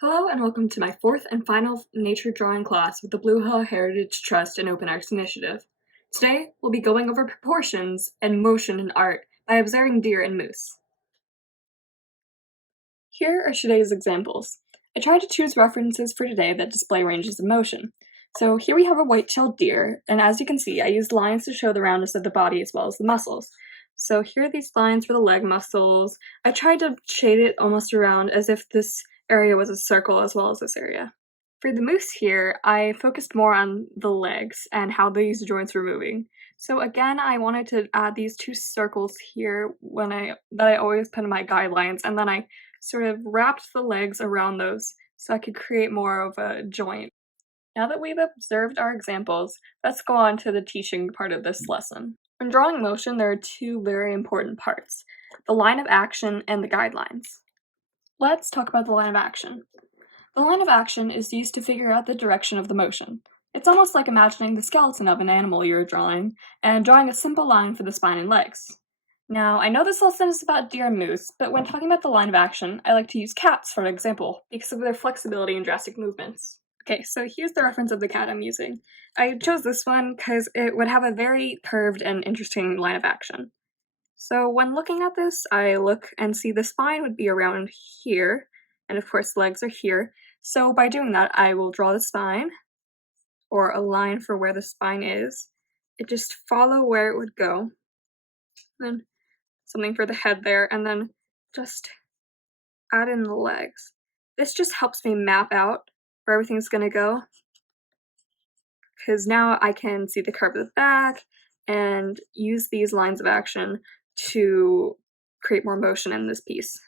Hello and welcome to my fourth and final nature drawing class with the Blue Hill Heritage Trust and Open Arts Initiative. Today, we'll be going over proportions and motion in art by observing deer and moose. Here are today's examples. I tried to choose references for today that display ranges of motion. So here we have a white-tailed deer, and as you can see, I used lines to show the roundness of the body as well as the muscles. So here are these lines for the leg muscles. I tried to shade it almost around as if this area was a circle as well as this area. For the moose here, I focused more on the legs and how these joints were moving. So again, I wanted to add these two circles here that I always put in my guidelines, and then I sort of wrapped the legs around those so I could create more of a joint. Now that we've observed our examples, let's go on to the teaching part of this lesson. When drawing motion, there are two very important parts: the line of action and the guidelines. Let's talk about the line of action. The line of action is used to figure out the direction of the motion. It's almost like imagining the skeleton of an animal you're drawing, and drawing a simple line for the spine and legs. Now, I know this lesson is about deer and moose, but when talking about the line of action, I like to use cats for an example, because of their flexibility and drastic movements. Okay, so here's the reference of the cat I'm using. I chose this one because it would have a very curved and interesting line of action. So when looking at this, I look and see the spine would be around here, and of course legs are here. So by doing that, I will draw the spine, or a line for where the spine is. It just follow where it would go. Then something for the head there, and then just add in the legs. This just helps me map out where everything's gonna go, because now I can see the curve of the back and use these lines of action to create more motion in this piece.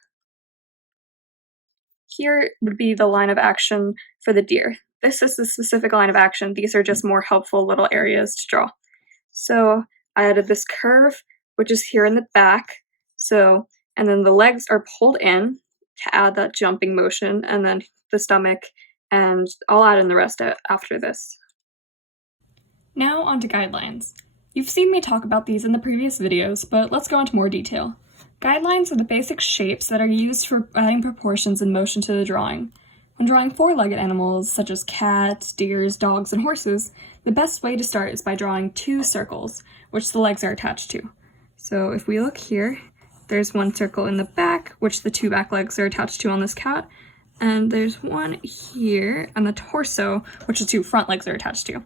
Here would be the line of action for the deer. This is the specific line of action. These are just more helpful little areas to draw. So I added this curve, which is here in the back. And then the legs are pulled in to add that jumping motion, and then the stomach, and I'll add in the rest after this. Now on to guidelines. You've seen me talk about these in the previous videos, but let's go into more detail. Guidelines are the basic shapes that are used for adding proportions and motion to the drawing. When drawing four-legged animals, such as cats, deers, dogs, and horses, the best way to start is by drawing two circles, which the legs are attached to. So if we look here, there's one circle in the back, which the two back legs are attached to on this cat, and there's one here on the torso, which the two front legs are attached to. I'm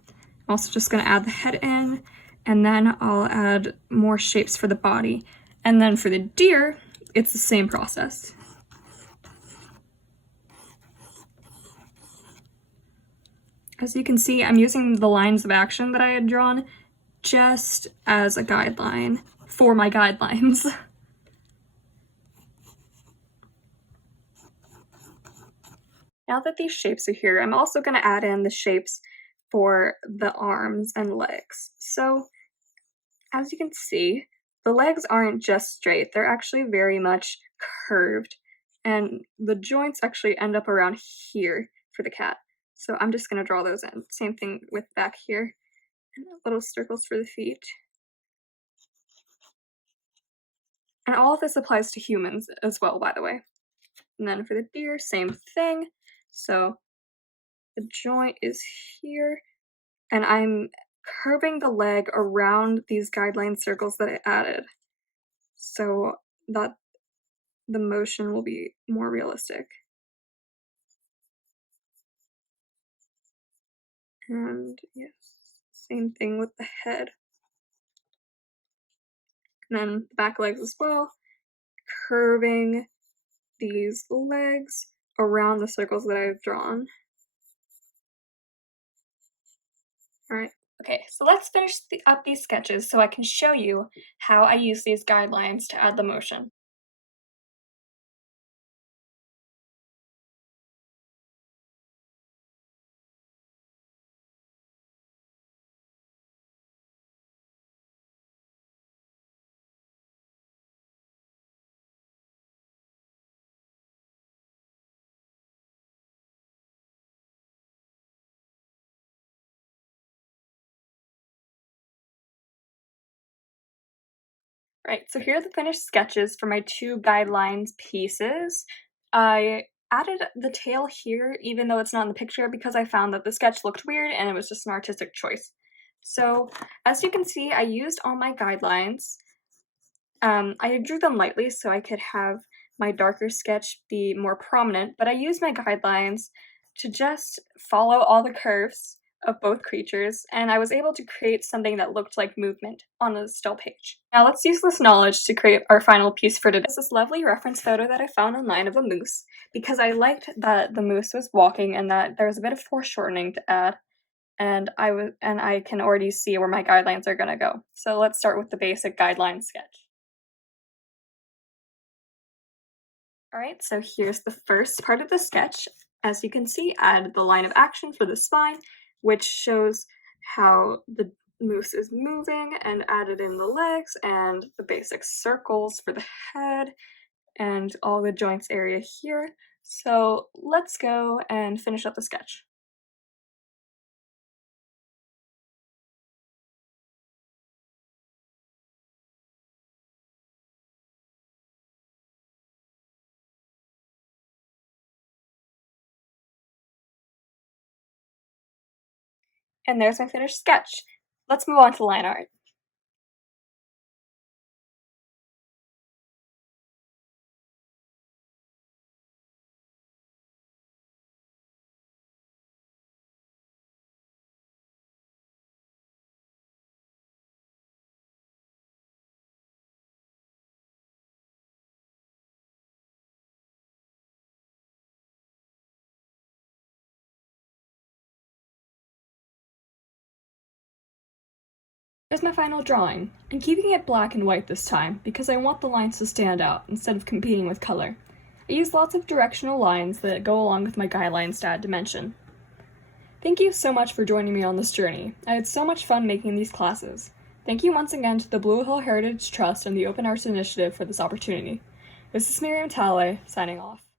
also just going to add the head in, and then I'll add more shapes for the body. And then for the deer, it's the same process. As you can see, I'm using the lines of action that I had drawn just as a guideline for my guidelines. Now that these shapes are here, I'm also going to add in the shapes for the arms and legs. So, as you can see, the legs aren't just straight, they're actually very much curved, and the joints actually end up around here for the cat. So I'm just going to draw those in. Same thing with back here, and little circles for the feet. And all of this applies to humans as well, by the way. And then for the deer, same thing. So the joint is here, and I'm curving the leg around these guideline circles that I added, so that the motion will be more realistic. And yes, same thing with the head. And then the back legs as well, curving these legs around the circles that I've drawn. Alright, okay, so let's finish up these sketches so I can show you how I use these guidelines to add the motion. Right, so here are the finished sketches for my two guidelines pieces. I added the tail here, even though it's not in the picture, because I found that the sketch looked weird and it was just an artistic choice. So, as you can see, I used all my guidelines. I drew them lightly so I could have my darker sketch be more prominent, but I used my guidelines to just follow all the curves of both creatures, and I was able to create something that looked like movement on a still page. Now let's use this knowledge to create our final piece for today. This is this lovely reference photo that I found online of a moose, because I liked that the moose was walking and that there was a bit of foreshortening to add, and I can already see where my guidelines are gonna go. So let's start with the basic guideline sketch. Alright, so here's the first part of the sketch. As you can see, I added the line of action for the spine, which shows how the moose is moving, and added in the legs and the basic circles for the head and all the joints area here. So let's go and finish up the sketch. And there's my finished sketch. Let's move on to line art. Here's my final drawing. I'm keeping it black and white this time because I want the lines to stand out instead of competing with color. I use lots of directional lines that go along with my guidelines to add dimension. Thank you so much for joining me on this journey. I had so much fun making these classes. Thank you once again to the Blue Hill Heritage Trust and the Open Arts Initiative for this opportunity. This is Miriam Talalay, signing off.